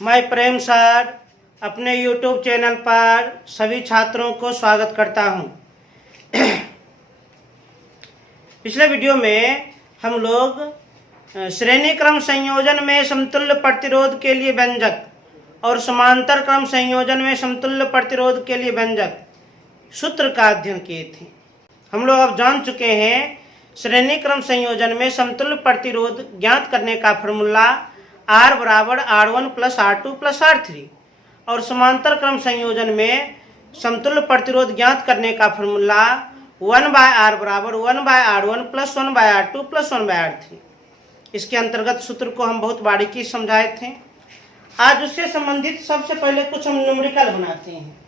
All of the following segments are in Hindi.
मैं प्रेम सर अपने YouTube चैनल पर सभी छात्रों को स्वागत करता हूं। पिछले वीडियो में हम लोग श्रेणी क्रम संयोजन में समतुल्य प्रतिरोध के लिए व्यंजक और समांतर क्रम संयोजन में समतुल्य प्रतिरोध के लिए व्यंजक सूत्र का अध्ययन किए थे। हम लोग अब जान चुके हैं श्रेणी क्रम संयोजन में समतुल्य प्रतिरोध ज्ञात करने का फॉर्मूला R बराबर R1 plus R2 plus R3 और समांतर क्रम संयोजन में समतुल्य प्रतिरोध ज्ञात करने का फॉर्मूला 1/R बराबर 1/R1 plus 1/R2 plus 1/R3। इसके अंतर्गत सूत्र को हम बहुत बारीकी से समझाए थे। आज उससे संबंधित सबसे पहले कुछ हम न्यूमेरिकल बनाते हैं,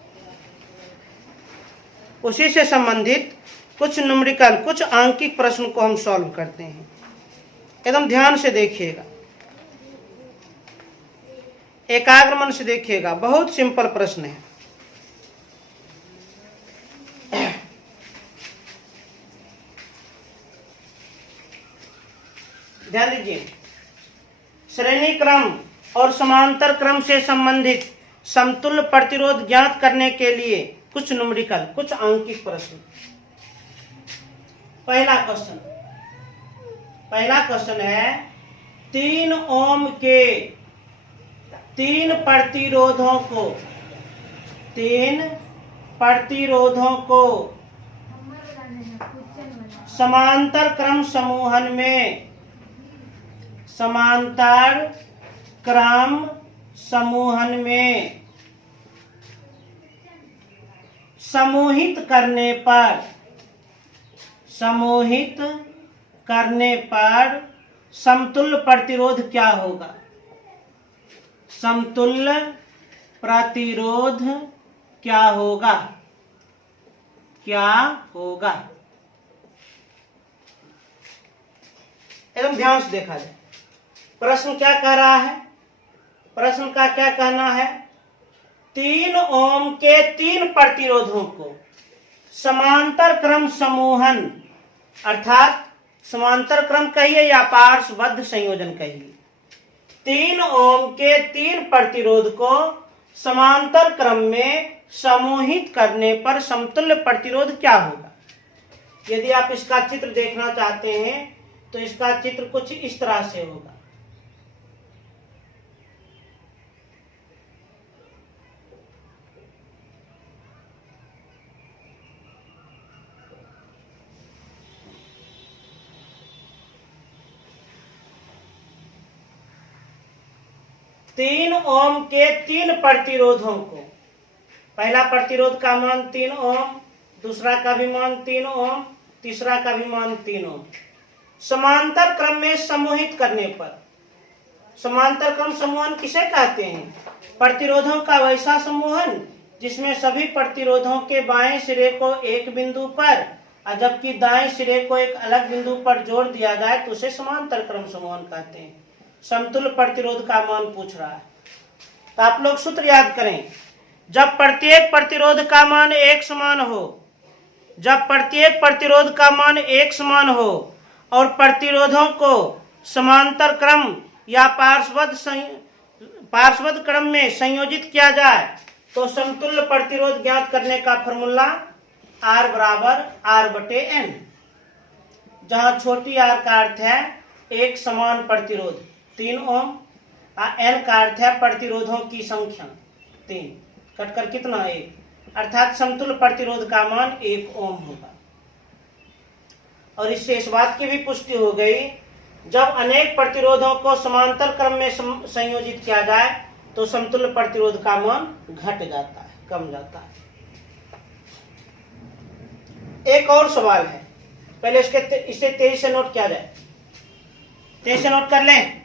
उसी से संबंधित कुछ न्यूमेरिकल कुछ आंकिक प्रश्न को हम सॉल्व करते हैं। एकदम ध्यान से देखिएगा, एकाग्र मन से देखिएगा, बहुत सिंपल प्रश्न है। ध्यान दीजिए, श्रेणी क्रम और समांतर क्रम से संबंधित समतुल्य प्रतिरोध ज्ञात करने के लिए कुछ न्यूमेरिकल कुछ आंकिक प्रश्न। पहला क्वेश्चन है 3 ओम के 3 प्रतिरोधों को समांतर क्रम समूहन में समूहित करने पर समतुल्य प्रतिरोध क्या होगा? समतुल्य प्रतिरोध क्या होगा? एकदम ध्यान से देखा जाए, प्रश्न क्या कह रहा है? प्रश्न का क्या कहना है? 3 ओम के 3 प्रतिरोधों को समांतर क्रम समूहन अर्थात समांतर क्रम कहिए या पार्श्वबद्ध संयोजन कहिए, 3 ओम के 3 प्रतिरोध को समांतर क्रम में समूहित करने पर समतुल्य प्रतिरोध क्या होगा? यदि आप इसका चित्र देखना चाहते हैं तो इसका चित्र कुछ इस तरह से होगा। तीन ओम के 3 प्रतिरोधों को, पहला प्रतिरोध का मान 3 ओम, दूसरा का भी मान 3 ओम, तीसरा का भी मान 3 ओम, समांतर क्रम में समूहित करने पर। समांतर क्रम समूहन किसे कहते हैं? प्रतिरोधों का वैसा समूहन जिसमें सभी प्रतिरोधों के बाएं सिरे को एक बिंदु पर और जबकि दाएं सिरे को एक अलग बिंदु पर जोड़ दिया जाए तो उसे समांतर क्रम समूहन कहते हैं। समतुल्य प्रतिरोध का मान पूछ रहा है, तो आप लोग सूत्र याद करें। जब प्रत्येक प्रतिरोध का मान एक समान हो, और प्रतिरोधों को समांतर क्रम या पार्श्वबद्ध क्रम में संयोजित किया जाए तो समतुल्य प्रतिरोध ज्ञात करने का फॉर्मूला R बराबर R/N, जहां छोटी r का अर्थ है एक समान प्रतिरोध 3 ओम, n का अर्थ है प्रतिरोधों की संख्या 3, कटकर कितना 1, अर्थात समतुल्य प्रतिरोध का मान 1 ओम होगा। और इससे इस बात की भी पुष्टि हो गई, जब अनेक प्रतिरोधों को समांतर क्रम में संयोजित किया जाए तो समतुल्य प्रतिरोध का मान घट जाता है, कम जाता है। एक और सवाल है, पहले इसे तेजी से नोट किया जाए, तेजी से नोट कर लें।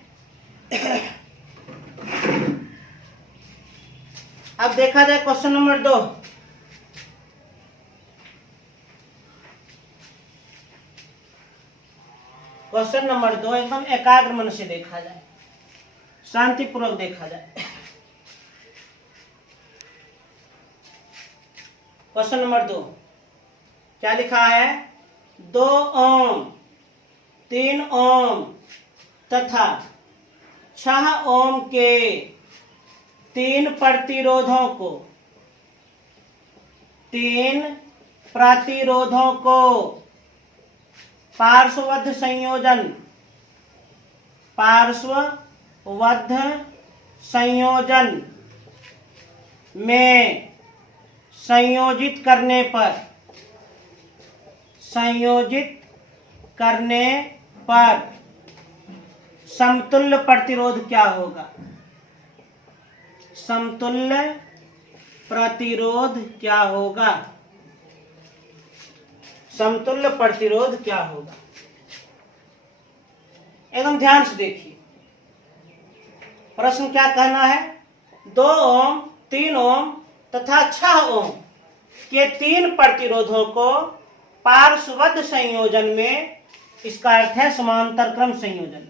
अब देखा जाए क्वेश्चन नंबर 2। क्वेश्चन नंबर 2 एकदम एकाग्र मन से देखा जाए, शांतिपूर्वक देखा जाए। क्वेश्चन नंबर 2 क्या लिखा है? 2 ओम, 3 ओम तथा 6 ओम के तीन प्रतिरोधों को पार्श्वबद्ध संयोजन में संयोजित करने पर समतुल्य प्रतिरोध क्या होगा? समतुल्य प्रतिरोध क्या होगा? समतुल्य प्रतिरोध क्या होगा? एकदम ध्यान से देखिए, प्रश्न क्या कहना है? 2 ओम, 3 ओम तथा 6 ओम के तीन प्रतिरोधों को पार्श्वबद्ध संयोजन में, इसका अर्थ है समांतर क्रम संयोजन,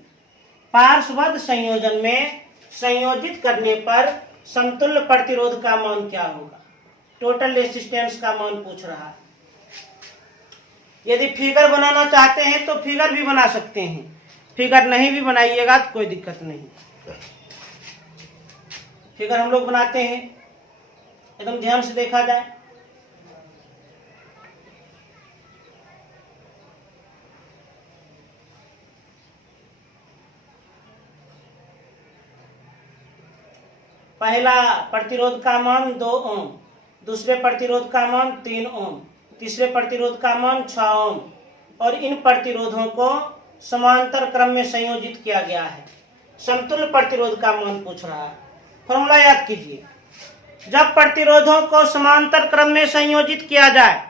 पार्श्वबद्ध संयोजन में संयोजित करने पर समतुल्य प्रतिरोध का मान क्या होगा? टोटल रेजिस्टेंस का मान पूछ रहा है। यदि फिगर बनाना चाहते हैं तो फिगर भी बना सकते हैं, फिगर नहीं भी बनाइएगा तो कोई दिक्कत नहीं। फिगर हम लोग बनाते हैं, एकदम ध्यान से देखा जाए। पहला प्रतिरोध का मान 2 ओम, दूसरे प्रतिरोध का मान 3 ओम, तीसरे प्रतिरोध का मान 6 ओम, और इन प्रतिरोधों को समांतर क्रम में संयोजित किया गया है। समतुल्य प्रतिरोध का मान पूछ रहा है। फॉर्मूला याद कीजिए, जब प्रतिरोधों को समांतर क्रम में संयोजित किया जाए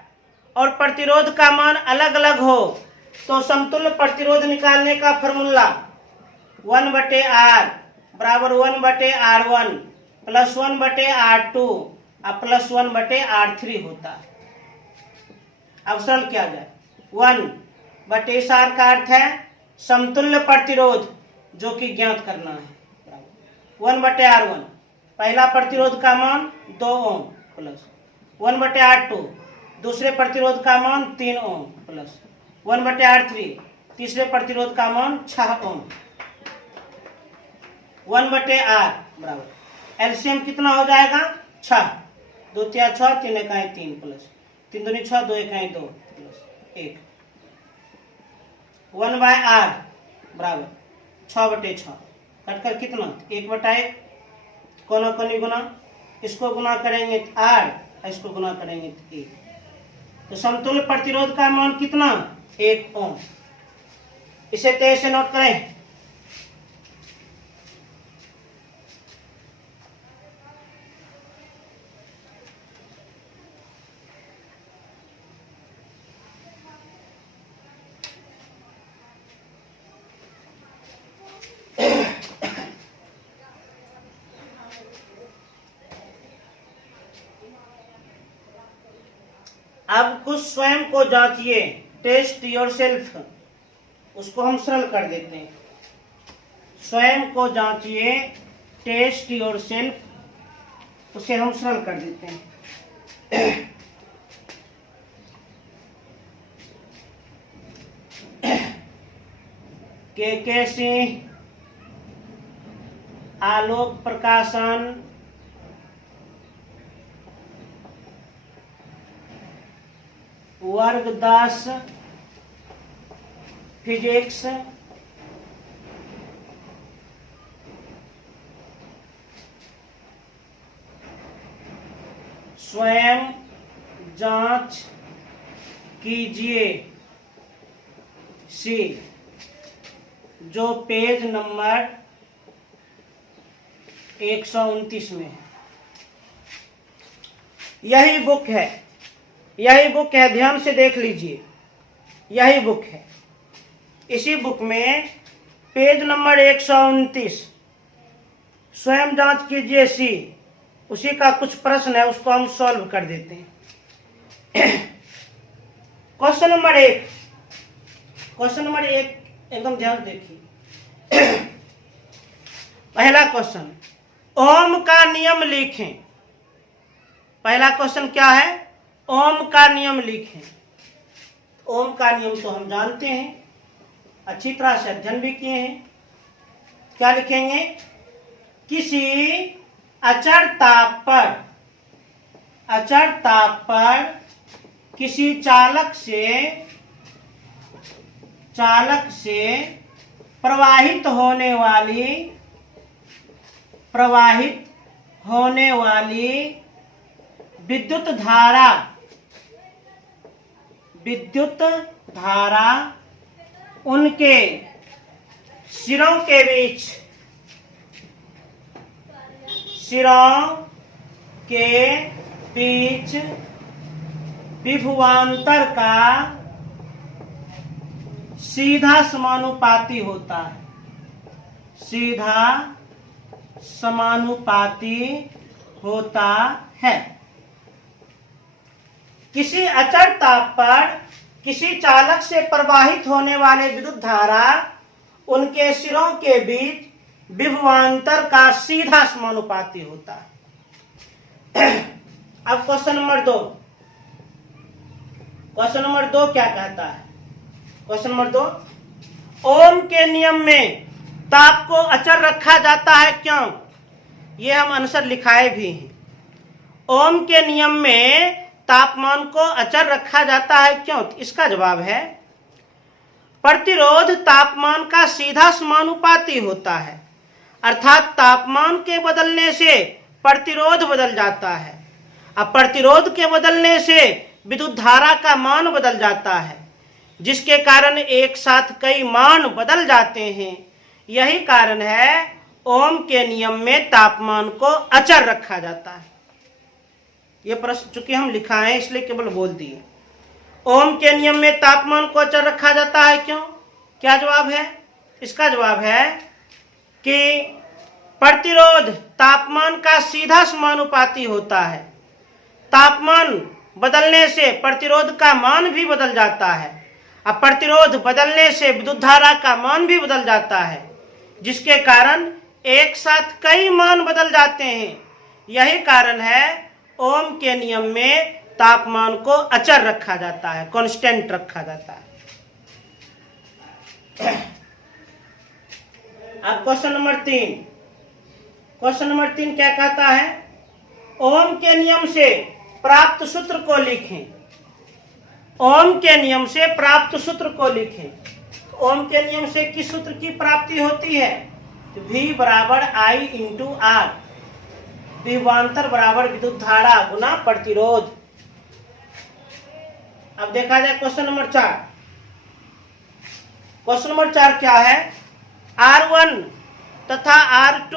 और प्रतिरोध का मान अलग अलग हो तो समतुल्य प्रतिरोध निकालने का फॉर्मूला 1/R बराबर 1/R1 प्लस 1/R2 और प्लस 1/R3 होता है। अब सरल किया जाए, 1/R का अर्थ है समतुल्य प्रतिरोध जो कि ज्ञात करना है। 1/R1 पहला प्रतिरोध का मान 2 ओम प्लस 1/R2 दूसरे प्रतिरोध का मान 3 ओम प्लस 1/R3 तीसरे प्रतिरोध का मान 6 ओम। 1/R बराबर एलसीएम कितना हो जाएगा? 6, 2 तिया 6, 3 इकाई 3 प्लस 3 दूनी 6, 2 इकाई 2 प्लस 1। 1/R बराबर 6/6 कटकर कितना? 1/1 कोना कोनी गुना, इसको गुना करेंगे तो R, इसको गुना करेंगे तो 1। तो समतुल्य प्रतिरोध का मान कितना? 1 ओम। इसे तेज से नोट करें। अब कुछ स्वयं को जांचिए, टेस्ट योरसेल्फ, उसको हम सरल कर देते हैं। स्वयं को जांचिए, टेस्ट योरसेल्फ, उसे हम सरल कर देते हैं। के सिंह, आलोक प्रकाशन, वर्ग 10 फिजिक्स, स्वयं जांच कीजिए सी, जो पेज नंबर 129 में है। यही बुक है, यही बुक है, ध्यान से देख लीजिए, यही बुक है। इसी बुक में पेज नंबर 129 स्वयं जांच कीजिए सी, उसी का कुछ प्रश्न है, उसको हम सॉल्व कर देते हैं। क्वेश्चन नंबर 1, क्वेश्चन नंबर 1 एकदम ध्यान देखिए। पहला क्वेश्चन, ओम का नियम लिखें। पहला क्वेश्चन क्या है? ओम का नियम लिखें। ओम का नियम तो हम जानते हैं, अच्छी तरह से अध्ययन भी किए हैं। क्या लिखेंगे? किसी अचर ताप पर किसी चालक से प्रवाहित होने वाली विद्युत धारा उनके सिरों के बीच विभवांतर का सीधा समानुपाती होता है। किसी अचर ताप पर किसी चालक से प्रवाहित होने वाले विद्युत धारा उनके सिरों के बीच विभवांतर का सीधा समानुपाती होता है। अब क्वेश्चन नंबर 2 क्या कहता है? क्वेश्चन नंबर 2, ओम के नियम में ताप को अचर रखा जाता है क्यों? ये हम आंसर लिखाए भी हैं। ओम के नियम में तापमान को अचर रखा जाता है क्यों? तो इसका जवाब है प्रतिरोध तापमान का सीधा समानुपाती होता है, अर्थात तापमान के बदलने से प्रतिरोध बदल जाता है। अब प्रतिरोध के बदलने से विद्युत धारा का मान बदल जाता है, जिसके कारण एक साथ कई मान बदल जाते हैं। यही कारण है ओम के नियम में तापमान को अचर रखा जाता है। ये प्रश्न चूंकि हम लिखा है इसलिए केवल बोल दिए। ओम के नियम में तापमान को अचर रखा जाता है क्यों? क्या जवाब है? इसका जवाब है कि प्रतिरोध तापमान का सीधा समानुपाती होता है। तापमान बदलने से प्रतिरोध का मान भी बदल जाता है। अब प्रतिरोध बदलने से विद्युत धारा का मान भी बदल जाता है, जिसके कारण एक साथ कई मान बदल जाते हैं। यही कारण है ओम के नियम में तापमान को अचर रखा जाता है, कांस्टेंट रखा जाता है। अब क्वेश्चन नंबर 3 क्या कहता है? ओम के नियम से प्राप्त सूत्र को लिखें। ओम के नियम से प्राप्त सूत्र को लिखें। ओम के नियम से किस सूत्र की प्राप्ति होती है? तो V बराबर I इंटू आर, विभवांतर बराबर विद्युत धारा गुना प्रतिरोध। अब देखा जाए क्वेश्चन नंबर 4। क्वेश्चन नंबर 4 क्या है? R1 तथा R2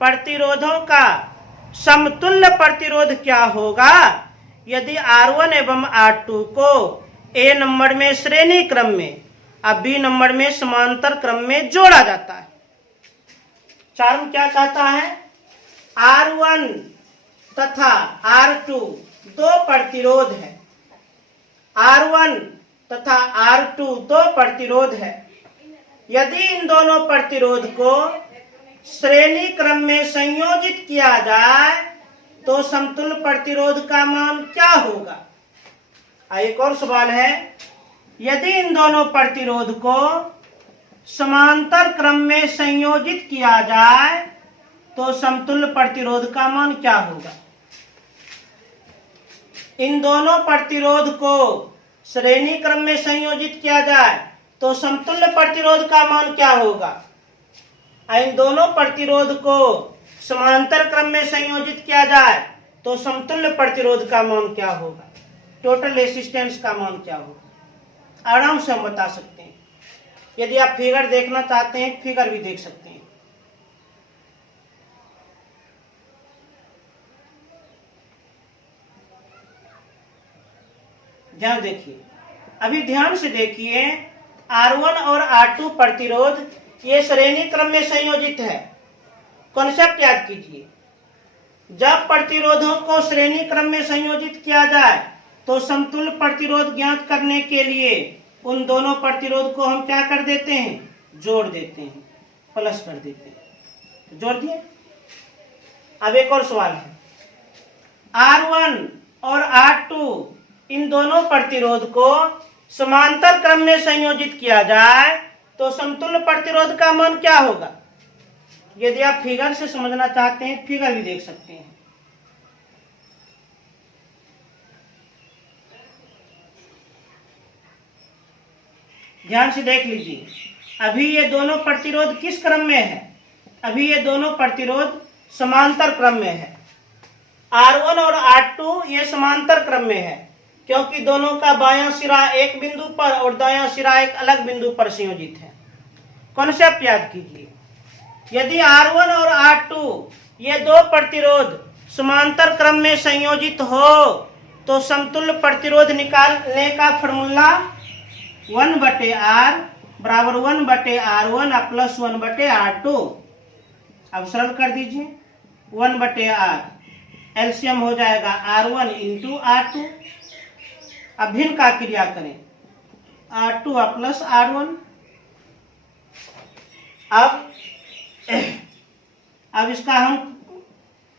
प्रतिरोधों का समतुल्य प्रतिरोध क्या होगा यदि R1 एवं R2 को A नंबर में श्रेणी क्रम में और B नंबर में समांतर क्रम में जोड़ा जाता है। 4 में क्या कहता है? R1 तथा R2 दो प्रतिरोध है। R1 तथा R2 दो प्रतिरोध है। यदि इन दोनों प्रतिरोध को श्रेणी क्रम में संयोजित किया जाए तो समतुल्य प्रतिरोध का मान क्या होगा? एक और सवाल है, यदि इन दोनों प्रतिरोध को समांतर क्रम में संयोजित किया जाए तो समतुल्य प्रतिरोध का मान क्या होगा? इन दोनों प्रतिरोध को श्रेणी क्रम में संयोजित किया जाए तो समतुल्य प्रतिरोध का मान क्या होगा? इन दोनों प्रतिरोध को समांतर क्रम में संयोजित किया जाए तो समतुल्य प्रतिरोध का मान क्या होगा? टोटल रेसिस्टेंस का मान क्या होगा? आराम से हम बता सकते हैं। यदि आप फिगर देखना चाहते हैं फिगर भी देख सकते हैं। ध्यान देखिए, अभी ध्यान से देखिए। R1 और R2 प्रतिरोध ये श्रेणी क्रम में संयोजित है। कॉन्सेप्ट याद कीजिए, जब प्रतिरोधों को श्रेणी क्रम में संयोजित किया जाए तो समतुल्य प्रतिरोध ज्ञात करने के लिए उन दोनों प्रतिरोध को हम क्या कर देते हैं? जोड़ देते हैं, प्लस कर देते हैं। जोड़ दिए। अब एक और सवाल है, R1 और R2 इन दोनों प्रतिरोध को समांतर क्रम में संयोजित किया जाए तो समतुल्य प्रतिरोध का मान क्या होगा? यदि आप फिगर से समझना चाहते हैं फिगर भी देख सकते हैं। ध्यान से देख लीजिए, अभी ये दोनों प्रतिरोध किस क्रम में है? अभी ये दोनों प्रतिरोध समांतर क्रम में है। R1 और R2 ये समांतर क्रम में है, क्योंकि दोनों का बायां सिरा एक बिंदु पर और दायां सिरा एक अलग बिंदु पर संयोजित है। कॉन्सेप्ट याद कीजिए, यदि R1 और R2 ये दो प्रतिरोध समांतर क्रम में संयोजित हो तो समतुल्य प्रतिरोध निकालने का फॉर्मूला 1/R बराबर 1/R1 प्लस 1/R2। अब सरल कर दीजिए, 1/R एलसीएम हो जाएगा R1 इंटू R2। अब भिन्न का क्रिया करें, R2 प्लस R1। अब इसका हम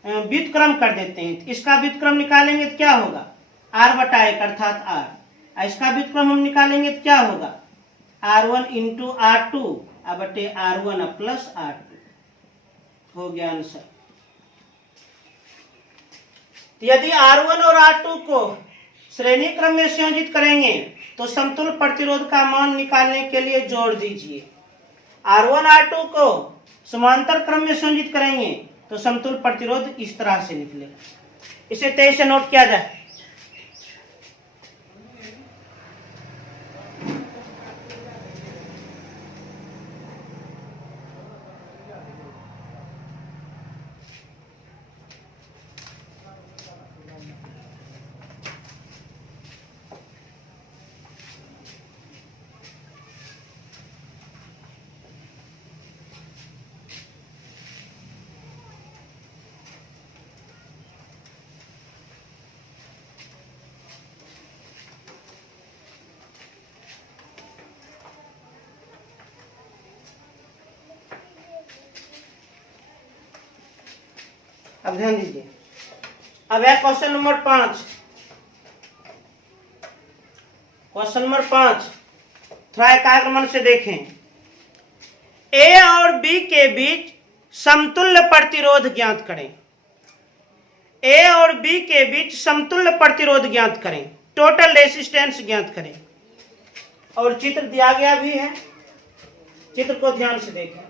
व्युत्क्रम कर देते हैं। इसका व्युत्क्रम निकालेंगे तो क्या होगा? R/1 अर्थात R। इसका व्युत्क्रम हम निकालेंगे तो क्या होगा? R1 इंटू R2 बटे R1 प्लस R2। हो गया आंसर। यदि R1 और R2 को श्रेणी क्रम में संयोजित करेंगे तो समतुल्य प्रतिरोध का मान निकालने के लिए जोड़ दीजिए। R1 R2 को समांतर क्रम में संयोजित करेंगे तो समतुल्य प्रतिरोध इस तरह से निकलेगा। इसे तेज से नोट किया जाए। अब ध्यान दीजिए, अब है क्वेश्चन नंबर 5। क्वेश्चन नंबर 5 थोड़ा एकाग्र मन से देखें। ए और बी के बीच समतुल्य प्रतिरोध ज्ञात करें। ए और बी के बीच समतुल्य प्रतिरोध ज्ञात करें, टोटल रेसिस्टेंस ज्ञात करें। और चित्र दिया गया भी है, चित्र को ध्यान से देखें।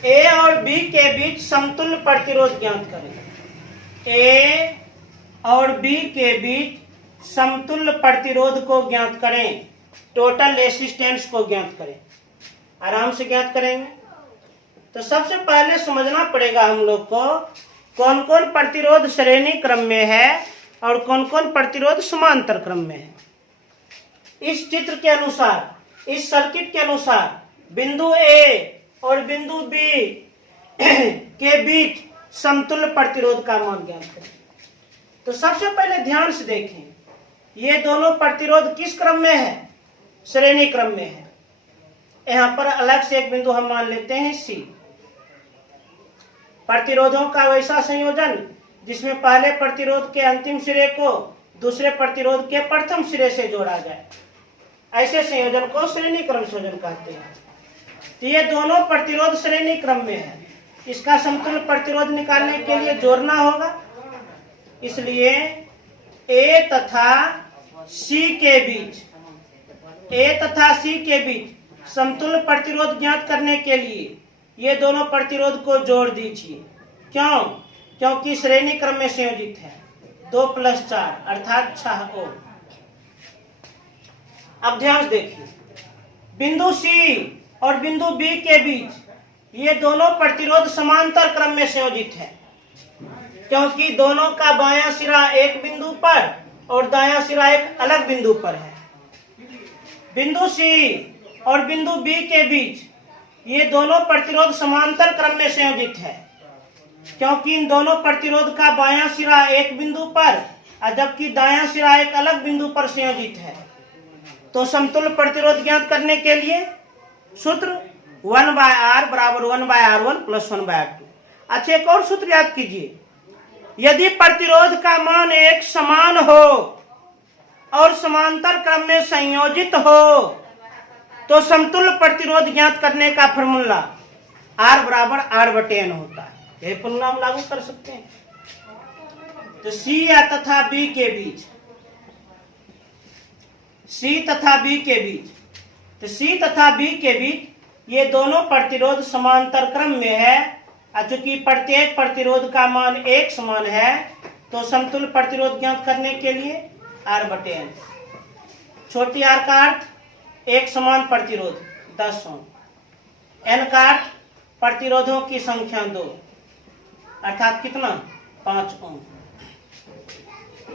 ए और बी के बीच समतुल्य प्रतिरोध ज्ञात करें। ए और बी के बीच समतुल्य प्रतिरोध को ज्ञात करें, टोटल रेसिस्टेंस को ज्ञात करें। आराम से ज्ञात करेंगे। तो सबसे पहले समझना पड़ेगा हम लोग को कौन कौन प्रतिरोध श्रेणी क्रम में है और कौन कौन प्रतिरोध समांतर क्रम में है। इस चित्र के अनुसार, इस सर्किट के अनुसार बिंदु ए और बिंदु बी के बीच समतुल्य प्रतिरोध का मान ज्ञात करें। तो सबसे पहले ध्यान से देखें, ये दोनों प्रतिरोध किस क्रम में है? श्रेणी क्रम में है। यहां पर अलग से एक बिंदु हम मान लेते हैं C। प्रतिरोधों का वैसा संयोजन जिसमें पहले प्रतिरोध के अंतिम सिरे को दूसरे प्रतिरोध के प्रथम सिरे से जोड़ा जाए, ऐसे संयोजन को श्रेणी क्रम संयोजन कहते हैं। तो ये दोनों प्रतिरोध श्रेणी क्रम में है, इसका समतुल्य प्रतिरोध निकालने के लिए जोड़ना होगा। इसलिए ए तथा सी के बीच, ए तथा सी के बीच समतुल्य प्रतिरोध ज्ञात करने के लिए ये दोनों प्रतिरोध को जोड़ दीजिए। क्यों? क्योंकि श्रेणी क्रम में संयोजित है। 2 + 4 अर्थात 6 ओम। अब ध्यान से देखिए, बिंदु सी और बिंदु बी के बीच ये दोनों प्रतिरोध समांतर क्रम में संयोजित है, क्योंकि दोनों का बायां सिरा एक बिंदु पर और दायां सिरा एक अलग बिंदु पर है। बिंदु सी और बिंदु बी के बीच ये दोनों प्रतिरोध समांतर क्रम में संयोजित है, क्योंकि इन दोनों प्रतिरोध का बायां सिरा एक बिंदु पर और जबकि दायां सिरा एक अलग बिंदु पर संयोजित है। तो समतुल्य प्रतिरोध ज्ञात करने के लिए सूत्र 1/R बराबर 1/R1 प्लस 1/R2। अच्छा, एक और सूत्र याद कीजिए, यदि प्रतिरोध का मान एक समान हो और समांतर क्रम में संयोजित हो तो समतुल्य प्रतिरोध ज्ञात करने का फॉर्मूला R बराबर R/N होता है। यह फॉर्मूला हम लागू कर सकते हैं। तो C तथा B के बीच, C तथा B के बीच, तो C तथा B के बीच ये दोनों प्रतिरोध समांतर क्रम में है। चूंकि प्रत्येक प्रतिरोध का मान एक समान है तो समतुल्य प्रतिरोध ज्ञात करने के लिए R/N। छोटी r का अर्थ एक समान प्रतिरोध 10 ओम, n का अर्थ प्रतिरोधों की संख्या 2 अर्थात कितना 5 ओम।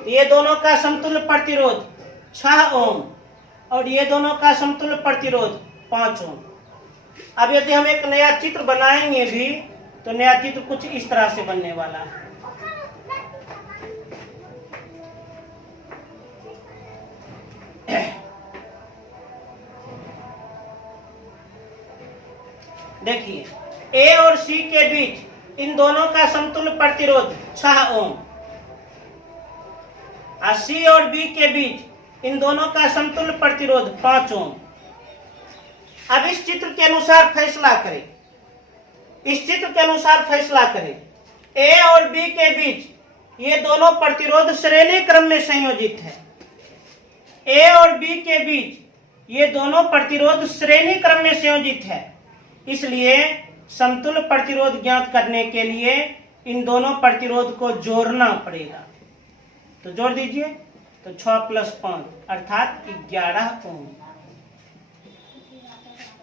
ये दोनों का समतुल्य प्रतिरोध 6 ओम और ये दोनों का समतुल्य प्रतिरोध 5 ओम। अब यदि हम एक नया चित्र बनाएंगे भी तो नया चित्र कुछ इस तरह से बनने वाला है। देखिए, A और C के बीच इन दोनों का समतुल्य प्रतिरोध 6 ओम और C और B के बीच इन दोनों का समतुल्य प्रतिरोध 5 ओम। अब इस चित्र के अनुसार फैसला करें, इस चित्र के अनुसार फैसला करें। A और B के बीच ये दोनों प्रतिरोध श्रेणी क्रम में संयोजित है। A और B के बीच ये दोनों प्रतिरोध श्रेणी क्रम में संयोजित है, इसलिए समतुल्य प्रतिरोध ज्ञात करने के लिए इन दोनों प्रतिरोध को जोड़ना पड़ेगा। तो जोड़ दीजिए, तो 6 + 5 अर्थात 11 ओम।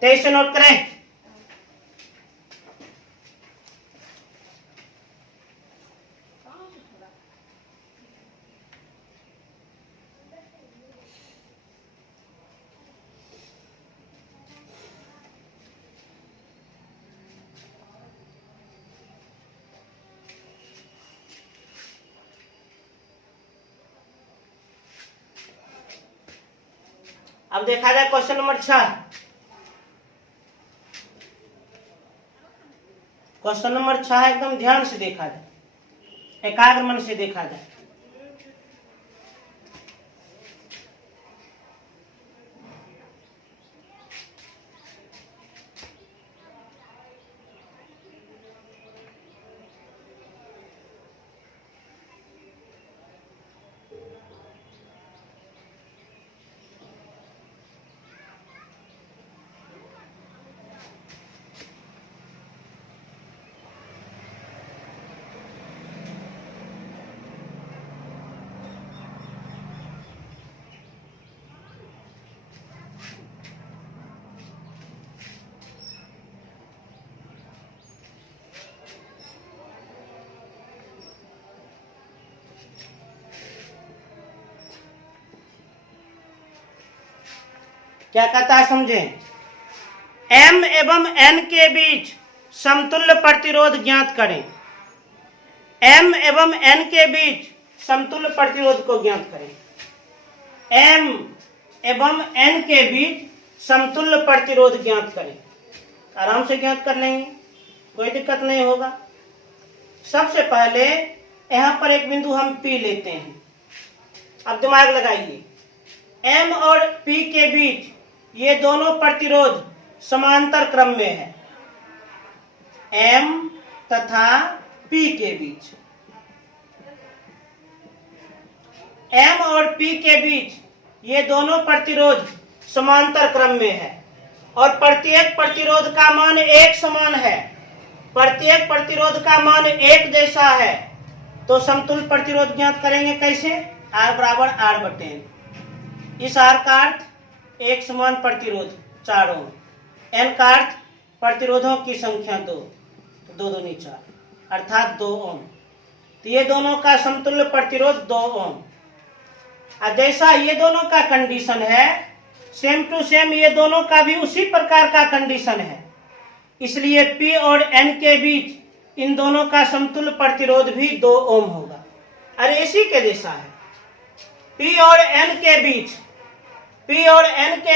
तो इसे नोट करें। अब देखा जाए क्वेश्चन नंबर 6। क्वेश्चन नंबर 6 एकदम ध्यान से देखा जाए, एकाग्र मन से देखा जाए। क्या कहता है समझें। M एवं N के बीच समतुल्य प्रतिरोध ज्ञात करें। M एवं N के बीच समतुल्य प्रतिरोध को ज्ञात करें। M एवं N के बीच समतुल्य प्रतिरोध ज्ञात करें। आराम से ज्ञात कर लेंगे, कोई दिक्कत नहीं होगा। सबसे पहले यहां पर एक बिंदु हम P लेते हैं। अब दिमाग लगाइए, M और P के बीच ये दोनों प्रतिरोध समांतर क्रम में है। M तथा P के बीच, M और P के बीच ये दोनों प्रतिरोध समांतर क्रम में है और प्रत्येक प्रतिरोध का मान एक समान है। प्रत्येक प्रतिरोध का मान एक जैसा है तो समतुल्य प्रतिरोध ज्ञात करेंगे कैसे। R बराबर R/N। इस R का अर्थ एक समान प्रतिरोध 4 ओम, N का अर्थ प्रतिरोधों की संख्या 2, 2 दूनी 4 अर्थात 2 ओम। तो ये दोनों का समतुल्य प्रतिरोध 2 ओम। और जैसा ये दोनों का कंडीशन है, सेम टू सेम ये दोनों का भी उसी प्रकार का कंडीशन है। इसलिए P और N के बीच इन दोनों का समतुल्य प्रतिरोध भी 2 ओम होगा। अरे इसी के जैसा है, P और N के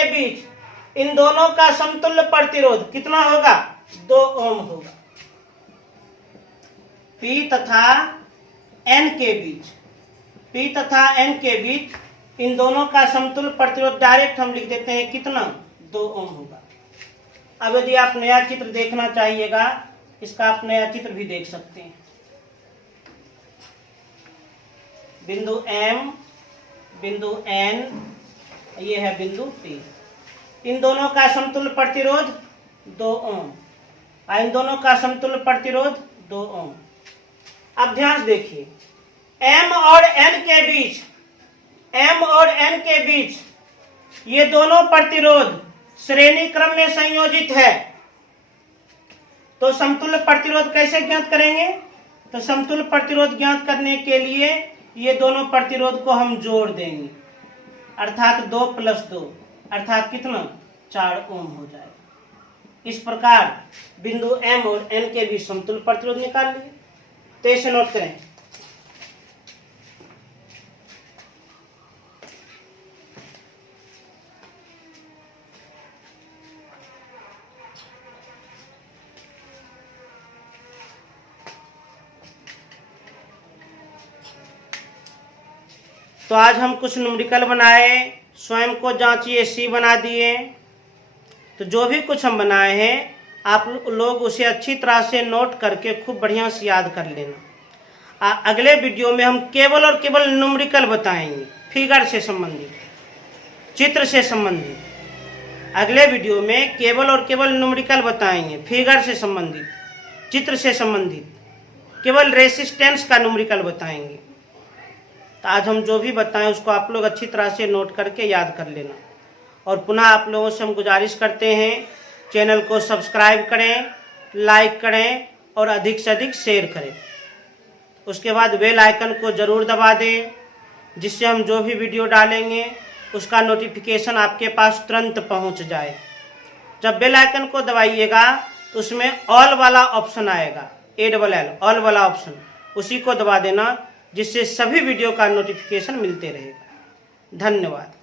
बीच इन दोनों का समतुल्य प्रतिरोध कितना होगा? 2 ओम होगा। P तथा N के बीच इन दोनों का समतुल्य प्रतिरोध डायरेक्ट हम लिख देते हैं कितना? 2 ओम होगा। अब यदि आप नया चित्र देखना चाहिएगा, इसका आप नया चित्र भी देख सकते हैं। बिंदु M, बिंदु N, ये है बिंदु P। इन दोनों का समतुल्य प्रतिरोध 2 ओम, इन दोनों का समतुल्य प्रतिरोध 2 ओम। अब ध्यान से देखिए, M और N के बीच ये दोनों प्रतिरोध श्रेणी क्रम में संयोजित है। तो समतुल्य प्रतिरोध कैसे ज्ञात करेंगे? तो समतुल्य प्रतिरोध ज्ञात करने के लिए ये दोनों प्रतिरोध को हम जोड़ देंगे, अर्थात 2 + 2 अर्थात कितना? 4 ओम हो जाएगा। इस प्रकार बिंदु M और N के बीच समतुल्य प्रतिरोध निकाल लिए। तो इसे नोट करें। तो आज हम कुछ न्यूमेरिकल बनाए, स्वयं को जांचिए, C बना दिए। तो जो भी कुछ हम बनाए हैं आप लोग उसे अच्छी तरह से नोट करके खूब बढ़िया से याद कर लेना। अगले वीडियो में हम केवल और केवल न्यूमेरिकल बताएंगे, फिगर से संबंधित, चित्र से संबंधित। अगले वीडियो में केवल और केवल न्यूमेरिकल बताएंगे, फिगर से संबंधित, चित्र से संबंधित, केवल रेसिस्टेंस का न्यूमेरिकल बताएंगे। तो आज हम जो भी बताएं उसको आप लोग अच्छी तरह से नोट करके याद कर लेना। और पुनः आप लोगों से हम गुजारिश करते हैं, चैनल को सब्सक्राइब करें, लाइक करें और अधिक से अधिक शेयर करें। उसके बाद बेल आइकन को ज़रूर दबा दें, जिससे हम जो भी वीडियो डालेंगे उसका नोटिफिकेशन आपके पास तुरंत पहुंच जाए। जब बेल आइकन को दबाइएगा तो उसमें ऑल वाला ऑप्शन आएगा, ALL ऑल वाला ऑप्शन, उसी को दबा देना, जिससे सभी वीडियो का नोटिफिकेशन मिलते रहेगा। धन्यवाद।